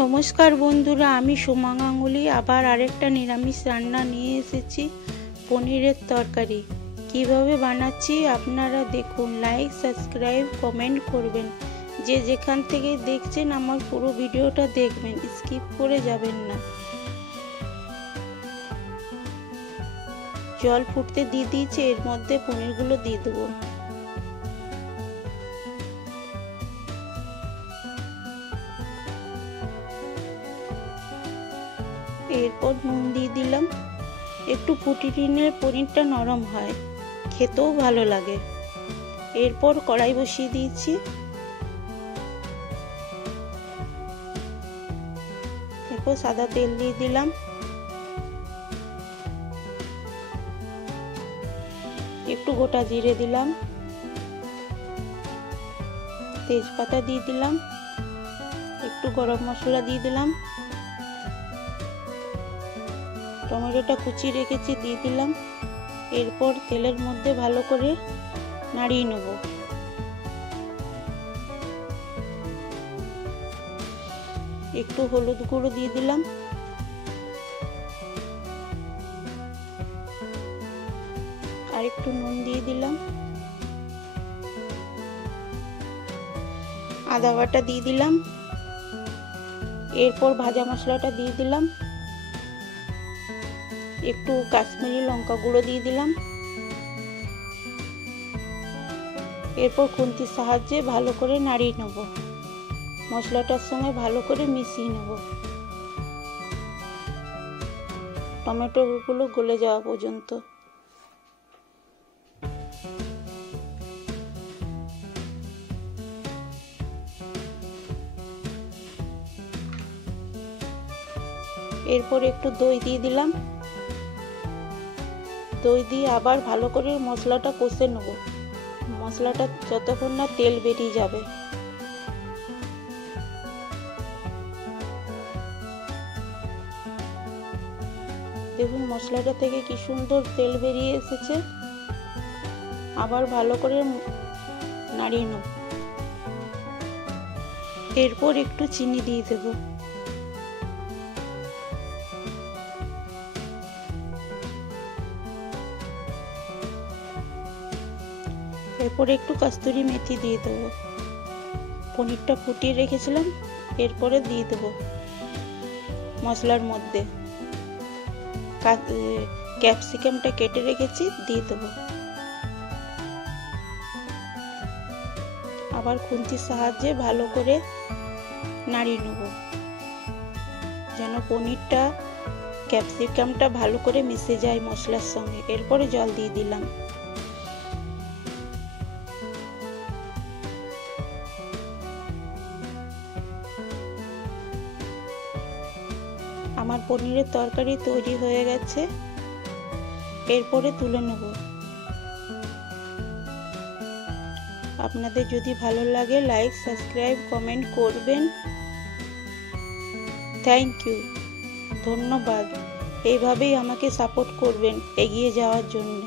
নমস্কার বন্ধুরা, আমি সোমা গাঙ্গুলি আবার আরেকটা নিরামিষ রান্না নিয়ে এসেছি, পনিরের তরকারি। কিভাবে বানাচ্ছি আপনারা দেখুন। লাইক, সাবস্ক্রাইব, কমেন্ট করবেন। যে যেখান থেকে দেখছেন আমার পুরো ভিডিওটা দেখবেন, স্কিপ করে যাবেন না। জল ফুটতে দিয়ে দিয়েছি, এর মধ্যে পনিরগুলো দিয়ে দেবো। এরপর নুন দিয়ে দিলাম। একটু ফুটিয়ে নিলে পনিরটা নরম হয়, খেতেও ভালো লাগে। এরপর কড়াই বসিয়ে দিয়েছি। এরপর সাদা তেল দিয়ে দিলাম। একটু গোটা জিরে দিলাম, তেজপাতা দিয়ে দিলাম, একটু গরম মশলা দিয়ে দিলাম, টমেটোটা কুচিয়ে রেখেছি দিয়ে দিলাম। এরপর তেলের মধ্যে ভালো করে নাড়িয়ে নেব। একটু হলুদ গুঁড়ো দিয়ে দিলাম, আর একটু নুন দিয়ে দিলাম, আদা বাটা দিয়ে দিলাম। এরপর ভাজা মশলাটা দিয়ে দিলাম, একটু কাশ্মীরি লঙ্কা গুঁড়ো দিয়ে দিলাম। এরপর খুন্তির সাহায্যে ভালো করে নাড়িয়ে নেব, মশলাটার সঙ্গে ভালো করে মিশিয়ে নেব, টমেটোগুলো গলে যাওয়া পর্যন্ত। এরপর একটু দই দিয়ে দিলাম। দই দিয়ে আবার ভালো করে মশলাটা কষে নেব, মশলাটা যতক্ষণ না তেল বেরিয়ে যাবে। দেখুন মশলাটা থেকে কি সুন্দর তেল বেরিয়ে এসেছে। আবার ভালো করে নাড়িয়ে নেব। এরপর একটু চিনি দিয়ে দেব। এরপর একটু কস্তুরি মেথি দিয়ে দেবো। পনিরটা ফুটিয়ে রেখেছিলাম, এরপরে দিয়ে দেবো মশলার মধ্যে। ক্যাপসিকামটা কেটে রেখেছি দিয়ে দেবো। আবার খুন্তির সাহায্যে ভালো করে নাড়িয়ে নেব, যেন পনিরটা ক্যাপসিকামটা ভালো করে মিশে যায় মশলার সঙ্গে। এরপরে জল দিয়ে দিলাম। আমার পনিরের তরকারি তৈরি হয়ে গেছে, এরপরে তুলে নেব। আপনাদের যদি ভালো লাগে লাইক, সাবস্ক্রাইব, কমেন্ট করবেন। থ্যাংক ইউ, ধন্যবাদ। এইভাবেই আমাকে সাপোর্ট করবেন এগিয়ে যাওয়ার জন্য।